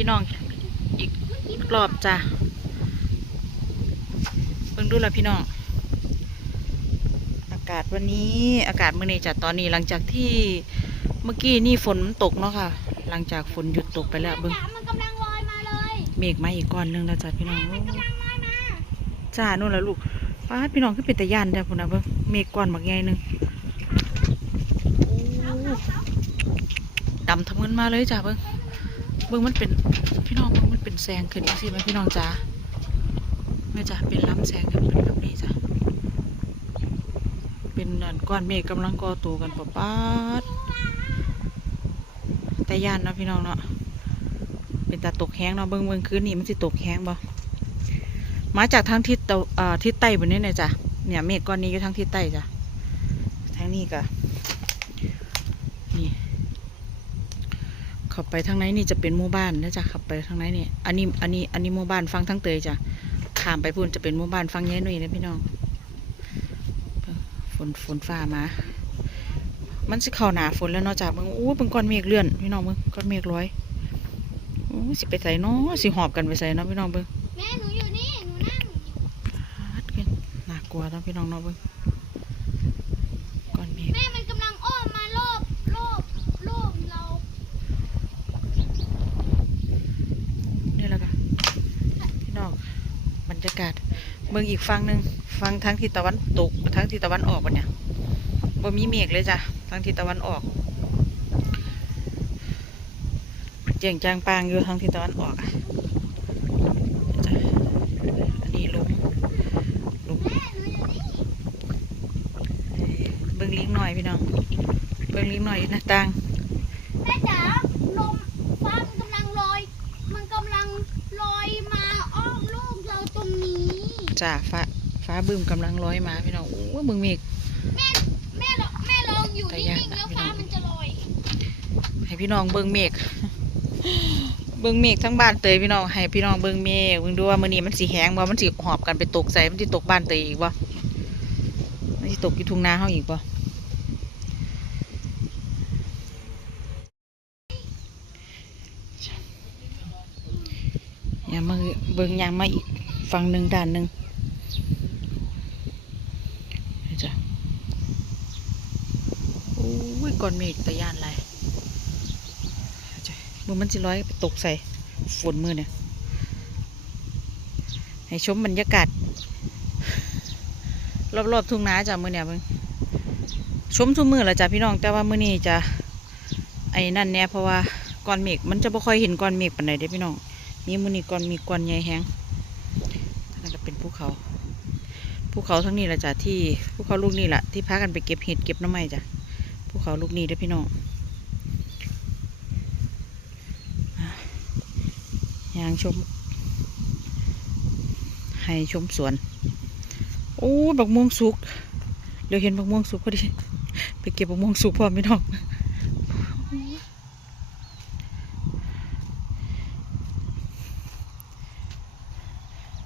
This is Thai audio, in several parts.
พี่น้องอีกรอบจ้ะเบิ่งดูละพี่น้อง อากาศวันนี้อากาศเมื่อนี้จ้ะตอนนี้หลังจากที่เมื่อกี้นี่ฝนตกเนาะค่ะ หลังจากฝนหยุดตกไปแล้วเบิ่งจ๋ามันกำลังลอยมาเลยเมฆมาอีกก้อนหนึงแล้วจ้ะพี่น้องมันกำลังลอยมาจ้านู่นละลูกป้าดพี่น้องคือเป็นตะยานแต่พุ่นนะเบิ่งเมฆก้อนบักใหญ่หนึงดำทำเงินมาเลยจ้ะเบิ่ง เบิ่งมันเป็นพี่น้องเบิ่งมันเป็นแสงขึ้นใช่ไหมพี่น้องจ้าแม่จ้ะเป็นล้ำแสงขึ้นเป็นแบบนี้จ้ะเป็นนก้อนเมฆกำลังก่อตัวกันปะป้าดแต่ยานเนาะพี่น้องเนาะเป็นตาตกแห้งเนาะเบิ่งเบิ่งคืนนี้มันสิตกแห้งบ่มาจากทางทิศตะทิศใต้บนนี้นะจ้ะเนี่ยเมฆก้อนนี้อยู่ทางทิศใต้จ้ะทางนี้ก็นี่เข้าไปทางไหนนี่จะเป็นหมู่บ้านนะจ๊ะขับไปทางไหนนี่อันนี้อันนี้อันนี้หมู่บ้านฟังทั้งเตยจ้ะข้ามไปพูนจะเป็นหมู่บ้านฟังแย่หนุ่ยนะพี่น้องฝนฝนฟ้ามามันสิเข้าหนาฝนแล้วเนาะจ้ะเบิ่งโอ้เบิ่งก้อนเมฆเลื่อนพี่น้องเบิ่งก้อนเมฆลอยโอ้สิไปใส่เนาะสิหอบกันไปใส่เนาะพี่น้องเบิ่งแม่หนูอยู่นี่หนูนั่งฮัดกันน่ากลัวต้องพี่น้องเนาะเบิ่งก้อนเมฆ แม่มันกำลังอ้อมมาโลบโลบโลบเรา นี่แหละค่ะพี่น้องบ รรยากาศเมืองอีกฝั่งหนึ่งฝั่งทางทิศตะวันตกทางทิศตะวันออกวันเนี่ยบ่มีเมฆเลยจ้ะทางทิศตะวันออกเจียงจางปางอยู่ทางทิศตะวันออกอะจ้ะอันนี้ลุมลุมแม่หนูอยู่นี่เบิ่งลิงหน่อยพี่น้อง เบิ่งลิงหน่อยหน้าต่าง แม่จ๋าลมฟ้ามันกำลังลอย มันกำลังลอยมาอ้อมลูกเราตรงนี้ จ้าฟ้าฟ้าบึ้มกำลังร้อยมาพี่น้องโอ้เบิ่งเมฆแม่แม่ลองแม่ลองอยู่แต่นิ่ยากงๆนะแล้วพี่น้ฟ้าองมันจะลอยให้พี่น้องเบิ่งเมฆเบิ่งเมฆทั้งบ้านเตยพี่น้องให้พี่น้องเบิ่งเมฆเบิ่งดูว่ามื้อนี้มันสิแห้งบ่มันสิหอบกันไปตกใส่มันสิตกบ้านเตยอีกบ่มันสิตกอยู่ทุ่งนาเฮาอีกบ่อย่ามาเบิ่งยางมาอีกฝั่งหนึ่งด้านหนึ่งนี่จ้ะโอ้ย ก้อนเมฆตะยานอะไรมือมันสิร้อยไปตกใส่ฝนมือเนี่ยให้ชมบรรยากาศ รอบๆทุ่งนาจ้ะมือเนี่ยมึงชมทุกมือละจ้ะพี่น้องแต่ว่ามือนี้จะไอ้นั่นเนี่ยเพราะว่าก้อนเมฆมันจะไม่ค่อยเห็นก้อนเมฆปานใดเด้พี่น้องมีมือนี้ก้อนมีก้อนใหญ่แห้งนั่นก็เป็นภูเขาภูเขาทั้งนี้ละจ้ะที่ภูเขาลูกนี่แหละที่พากันไปเก็บเห็ดเก็บน้ำไม้จ้ะ ภูเขาลูกนี้เด้อพี่น้องยางชม ให้ชมสวน โอ้บักม่วงสุก เดี๋ยวเห็นบักม่วงสุกพอดี ไปเก็บบักม่วงสุกพร้อมไม่น้อง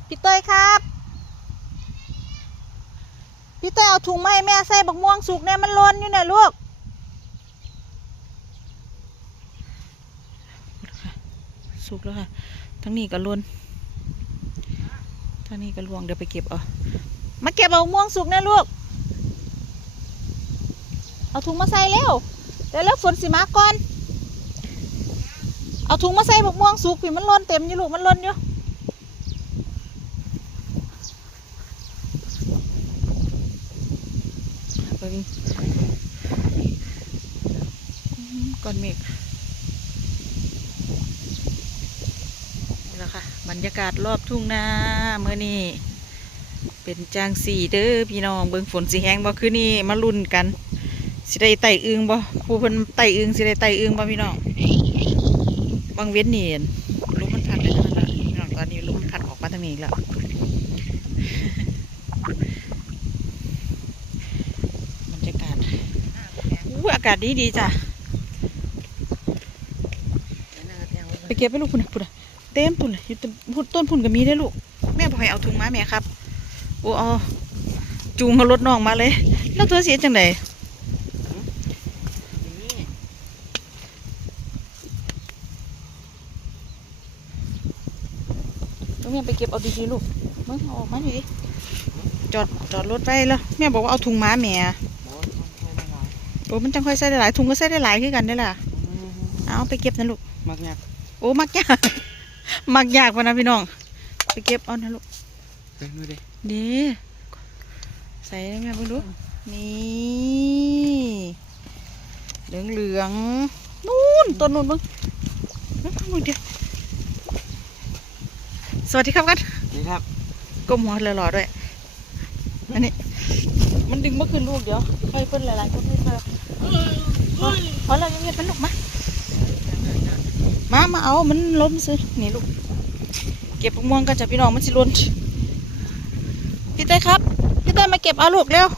พี่เต้ยครับพี่เต้ยเอาถุงมาให้แม่ใส่บักม่วงสุกเนี่ยมันล้นอยู่เนี่ยลูก สุกแล้วค่ะ ทั้งนี้ก็ล้นทั้งนี้ก็ลวงเดี๋ยวไปเก็บเอา มาเก็บเอาม่วงสุกนะลูก เอาถุงมาใส่เร็ว เดี๋ยวแล้วฝนสิมาก่อน เอาถุงมาใส่บักม่วงสุกพี่มันล้นเต็มอยู่ลูกมันล้นอยู่เบิ่งอื้อหือก้อนเมฆ นี่แหละค่ะ บรรยากาศรอบทุ่งนาเมื่อนี้เป็นจางสีเด้อพี่น้องเบิ่งฝนสีแห้งบ่คือนี่มาลุ้นกันสิได้ไต่อึงบ่ผู้เพิ่นไต่อึงสิได้ไต่อึงบ่พี่น้องบางเว้นเนี่ลมมันพัดเลยนั่นและพี่น้องตอนนี้ลุมมันพัดออกมาทางนี้แล้วบรรยากาศอู้อากาศดีดีจ้ะไปเก็บไปลูกพุ่นะพุ่นะ เต็มพุ่นอยู่เต็มพุ่นต้นพุ่นก็มีได้ลูก แม่บอกให้เอาถุงมาแม่ครับโอ้เอาจูงเขารถน้องมาเลย แล้วตัวเสียจังไดแม่ไปเก็บเอาดีๆลูกมึงเอาออกมาดิจอดจอดรถไว้แล้วแม่บอกว่าเอาถุงม้าแม่โอ้มันจังค่อยใส่ได้หลายถุงก็ใส่ได้หลายคือกันได้ล่ะ เอาไปเก็บนะลูก มักยากโอ้ มักยาก มักยากพะนะพี่น้อง ไปเก็บเอานะลูกเฮ้ยนู่นดิดีใส่ให้แม่เพิ่งดูนี่เหลืองเหลืองๆนู่นต้นนู่นมึงมึงมึงเดียวสวัสดีครับกันนี่ครับก้มหัวหล่อๆด้วยอันนี้มันดึงมาขึ้นลูกเดี๋ยวให้เพิ่นหลายๆคนให้เธอพอแล้วยังเงียบมันลูกมา มามาเอามันล้มซื้อนี่ลูก เก็บมะม่วงกันจ้ะพี่น้องมันสิล้นพี่เต้ครับ พี่เต้มาเก็บเอาลูกเร็ว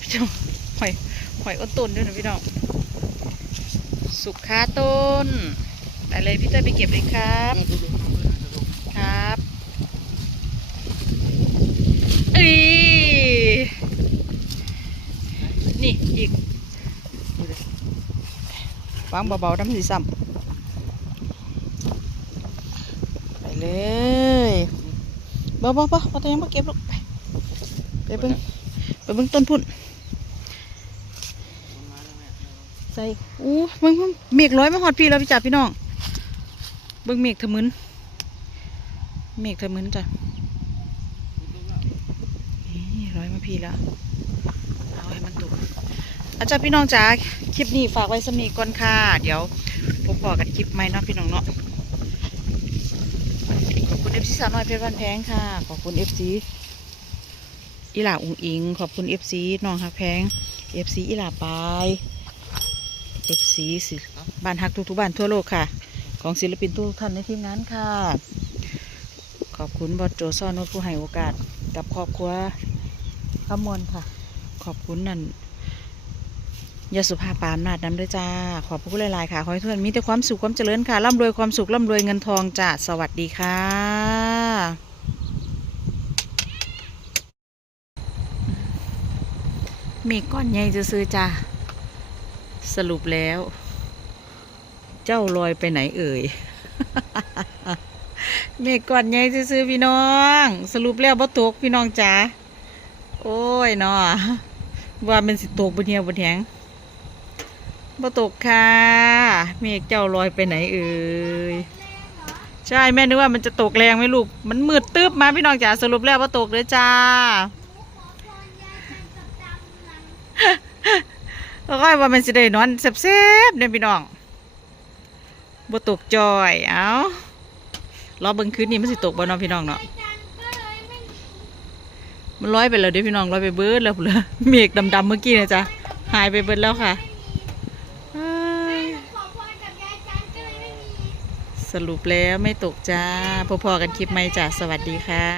พี่น้องหอยหอยอ้นต้นด้วยนะพี่น้อง สุกขาต้นไปเลยพี่เต้ไปเก็บเลยครับครับเอ้ย นี่อีกวางเบาๆน้ำสีซ้ำไปเลยบ่บ่บ่บ่ต้องยังมาเก็บลูกไปไปเบิ่งไปเบิ่งต้นพุ่นใส่อู้เบิ่งเบิ่งเมฆร้อยมาหอดพี่แล้วพี่จ่าพี่น้องเบิ่งเมฆทะมึนเมฆเธอมึนจ้ะนี่ร้อยมาพี่แล้ว เอาให้มันตก อาจารย์พี่น้องจ๋าคลิปนี้ฝากไว้สำนีก่อนค่ะ เดี๋ยวพบพอกันคลิปใหม่เนาะพี่น้องเนาะขอบคุณเอฟซีสาวน้อยเพชรวันแพงค่ะ ขอบคุณเอฟซีอีหล่าอุงอิง ขอบคุณเอฟซีน้องฮักแพงเอฟซีอีหล่าปายเอฟซีสิบ้านฮักทุกๆบ้านทั่วโลกค่ะ ของศิลปินทุกท่านในทีมงานค่ะ ขอบคุณบอสโจซ่อนนุชผู้ให้โอกาสกับครอบครัวขมวลค่ะ ขอบคุณนั่น ยาสุภาปามนาดน้ำด้วยจ้า ขอบพระคุณหลาย ๆ ค่ะ ขอให้ทุกท่านมีแต่ความสุขความเจริญค่ะ ร่ำรวยความสุข ร่ำรวยเงินทองจ้า สวัสดีค่ะมีก้อนใหญ่จะซื้อจ้า สรุปแล้ว เจ้าลอยไปไหนเอ่ยเมฆก่อนใหญ่ซื้อพี่น้อง สรุปแล้วบ่ตกพี่น้องจ๋าโอ้ยเนาะว่ามันสิตกบนเฮียบนแหง บ่ตกค่ะเมฆเจ้าลอยไปไหนเอ่ยใช่แม่นึกว่ามันจะตกแรงไหมลูก มันมืดตึ๊บมาพี่น้องจ๋าสรุปแล้วว่าตกเลยจ้าแล้วก็ว่ามันสิได้นอนแซ่บๆเนี่ยพี่น้องบ่ตกจอยเอ้ารอเบิ่งคืนนี้มันสิตกบ่นาะพี่น้องเนาะมันลอยไปแล้วเด้อพี่น้องลอยไปเบิร์ดแล้วพุ่นละเมฆดำๆเมื่อกี้นะจ๊ะหายไปเบิร์ดแล้วค่ะเอ้ย สรุปแล้วไม่ตกจ้าพอๆกันคลิปไหมจ้าสวัสดีค่ะ